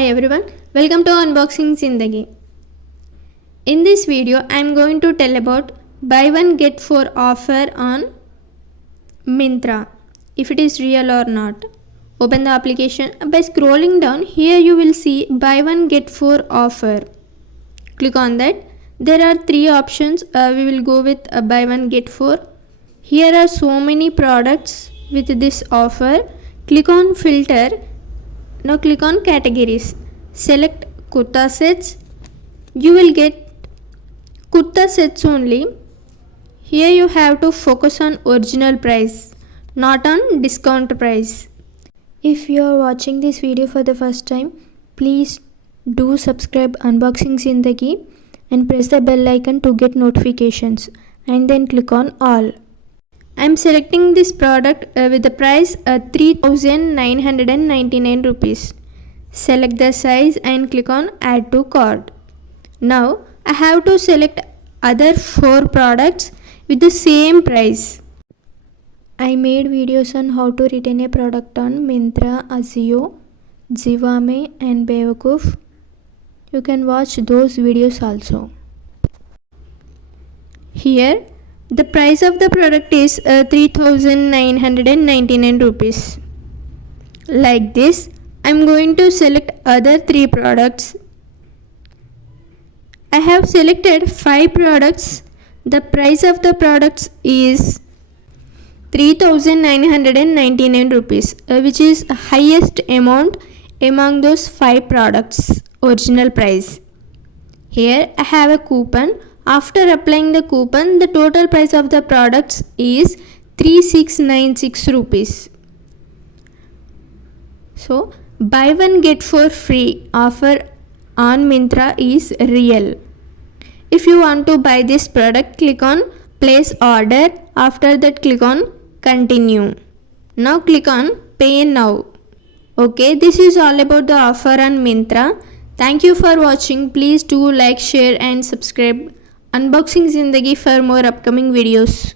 Hi everyone, welcome to Unboxing Zindagi. In this video, I am going to tell about buy one get four offer on MYNTRA, if it is real or not. Open the application. By scrolling down, here you will see buy one get four offer. Click on that. There are three options. We will go with buy one get four. Here are so many products with this offer. Click on filter. Now click on categories. Select kurta sets. You will get kurta sets only. Here you have to focus on original price, not on discount price. If you are watching this video for the first time, please do subscribe Unboxing Zindagi and press the bell icon to get notifications, and then click on all. I am selecting this product with the price 3,999 rupees. Select the size and click on add to cart. Now I have to select other 4 products with the same price. I made videos on how to return a product on MYNTRA, Azio, Zivame and Bewakoof. You can watch those videos also. Here the price of the product is 3,999 rupees. Like this, I am going to select other 3 products. I have selected 5 products. The price of the products is 3,999 rupees, which is highest amount among those 5 products original price. Here I have a coupon. After applying the coupon, the total price of the products is 3696 rupees. So buy one get 4 free offer on MYNTRA is real. If you want to buy this product, click on place order. After that, click on continue. Now click on pay now. Okay, this is all about the offer on MYNTRA. Thank you for watching. Please do like, share and subscribe Unboxing Zindagi for more upcoming videos.